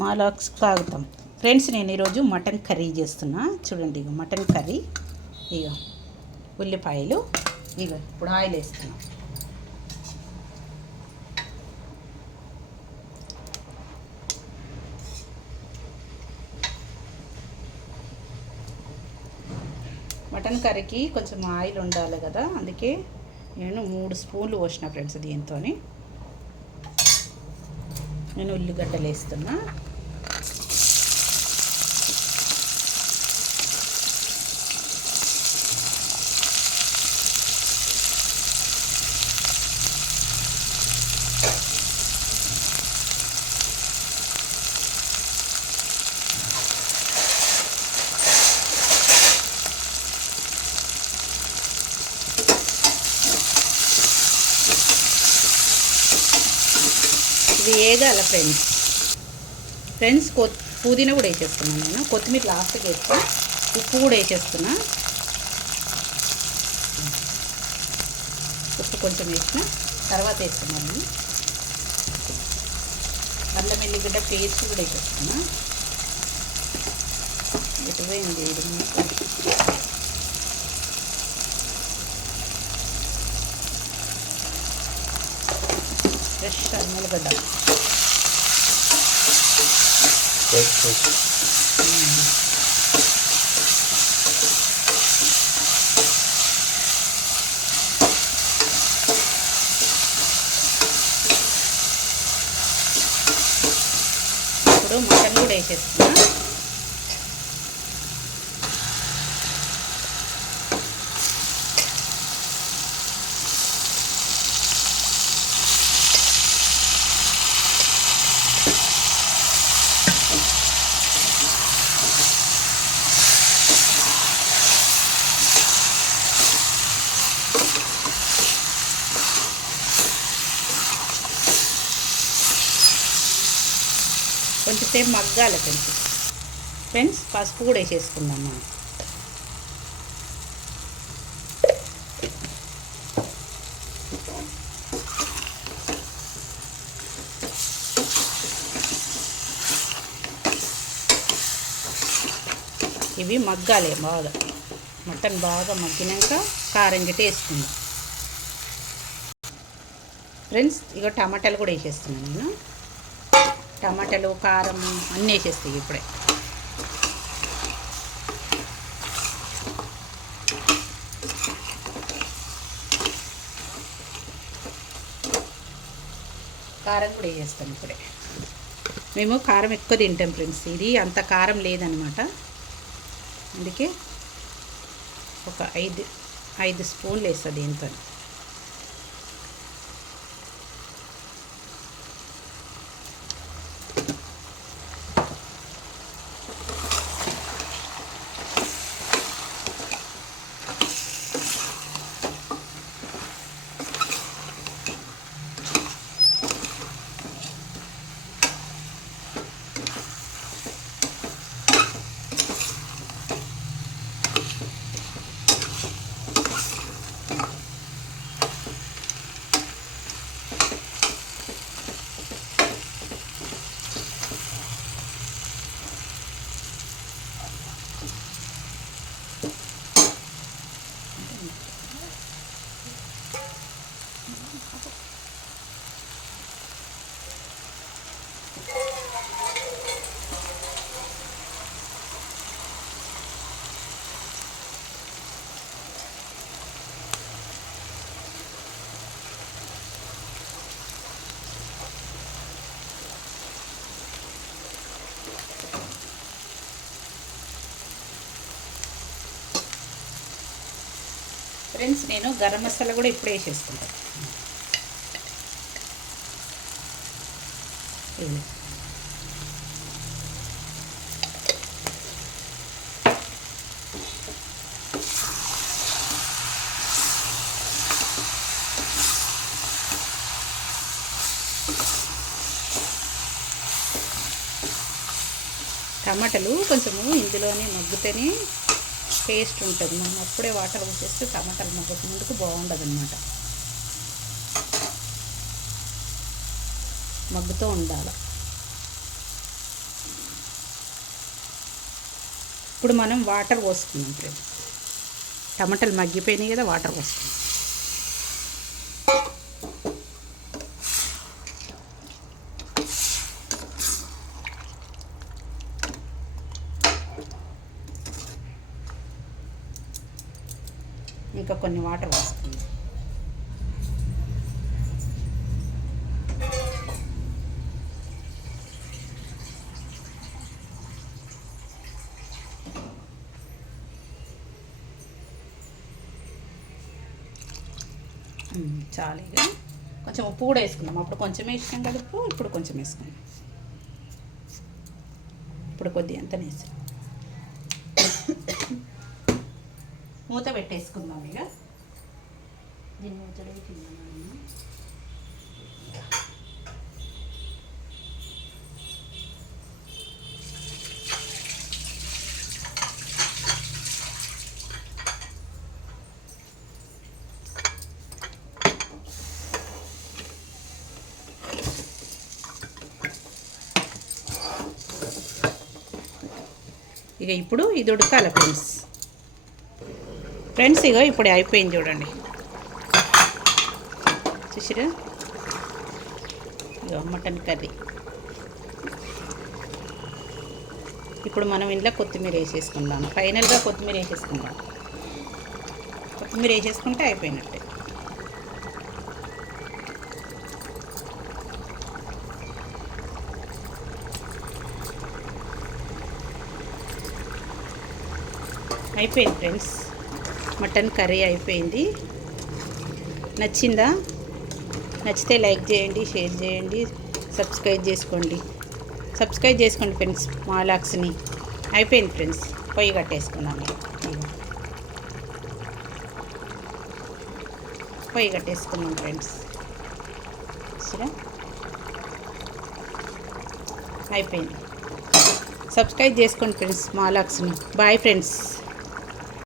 మాలాక్స్ స్వాగతం ఫ్రెండ్స్. నేను ఈరోజు మటన్ కర్రీ చేస్తున్నా. చూడండి, ఇక మటన్ కర్రీ. ఇక ఉల్లిపాయలు, ఇక ఇప్పుడు ఆయిల్ వేస్తున్నా. మటన్ కర్రీకి కొంచెం ఆయిల్ ఉండాలి కదా, అందుకే నేను 3 స్పూన్లు పోసిన ఫ్రెండ్స్. దీంతో నేను ఉల్లిగడ్డలు వేస్తున్నా. ఇది వేగాల ఫ్రెండ్స్. పుదీనా కూడా వేసేస్తున్నాను నేను. కొత్తిమీర లాస్ట్కి వేస్తా. ఉప్పు కూడా వేసేస్తున్నా. ఉప్పు కొంచెం వేసిన తర్వాత వేస్తున్నాను. అల్లం ఎల్లిగడ్డ పేస్ట్ కూడా వేసేస్తున్నా. ఎటువైంది ఇది ఫ్రెష్ అల్లం ఇప్పుడు మటన్ కూడా వేసేస్తున్నా. కొంచెంసేపు మగ్గాలి ఫ్రెండ్స్. పసుపు కూడా వేసేసుకుందాం మనం. ఇవి మగ్గాలి బాగా. మటన్ బాగా మగ్గినాక కారం గిట్ట వేసుకుందాం ఫ్రెండ్స్. ఇక టమాటాలు కూడా వేసేస్తున్నాను నేను. టమాటాలు, కారం అన్నీ వేసేస్తాయి ఇప్పుడే. కారం కూడా వేసేస్తాను ఇప్పుడే. మేము కారం ఎక్కువ తింటాం ఫ్రెండ్స్. ఇది అంత కారం లేదనమాట, అందుకే ఒక 5 స్పూన్లు వేస్తుంది దీంతో. ఫ్రెండ్స్, నేను గరం మసాలా కూడా ఇప్పుడే వేసేసుకుంటాను. టమాటాలు కొంచెము ఇందులోనే మగ్గితేనే టేస్ట్ ఉంటుంది. మనం అప్పుడే వాటర్ పోసేస్తే టమాటాలు మగ్గక ముందుకు బాగుండదు అన్నమాట. మగ్గుతూ ఉండాలి. ఇప్పుడు మనం వాటర్ పోసుకున్నాం ఫ్రెండ్స్. టమాటాలు మగ్గిపోయినాయి కదా, వాటర్ పోసుకున్నాం. ఇంకా కొన్ని వాటర్ పోసుకుందాం. చాలు. ఇక కొంచెం ఉప్పు కూడా వేసుకుందాం. అప్పుడు కొంచెం వేసినాం కదా ఉప్పు, ఇప్పుడు కొంచెం వేసుకుందాం. ఇప్పుడు కొద్దిగా అంత వేసి మూత పెట్టేసుకుందాం. ఇక దీన్ని మూత పెట్టిందాం. ఇక ఇప్పుడు ఇది ఉడకాలి ఫ్రెండ్స్. ఇక ఇప్పుడు అయిపోయింది చూడండి, చూసిరా? ఇక మటన్ కర్రీ. ఇప్పుడు మనం ఇంట్లో కొత్తిమీర వేసేసుకుందాం. ఫైనల్గా కొత్తిమీర వేసేసుకుందాం. కొత్తిమీర వేసేసుకుంటే అయిపోయినట్టే. అయిపోయింది ఫ్రెండ్స్, మటన్ కర్రీ అయిపోయింది. నచ్చిందా? నచ్చితే లైక్ చేయండి, షేర్ చేయండి, సబ్స్క్రైబ్ చేసుకోండి ఫ్రెండ్స్ మాలాక్స్ని. అయిపోయింది ఫ్రెండ్స్, పొయ్యి కట్టేసుకున్నాము. పొయ్యి కట్టేసుకున్నాం ఫ్రెండ్స్. సరే, అయిపోయింది. సబ్స్క్రైబ్ చేసుకోండి ఫ్రెండ్స్ మాలాక్స్ని. Bye friends.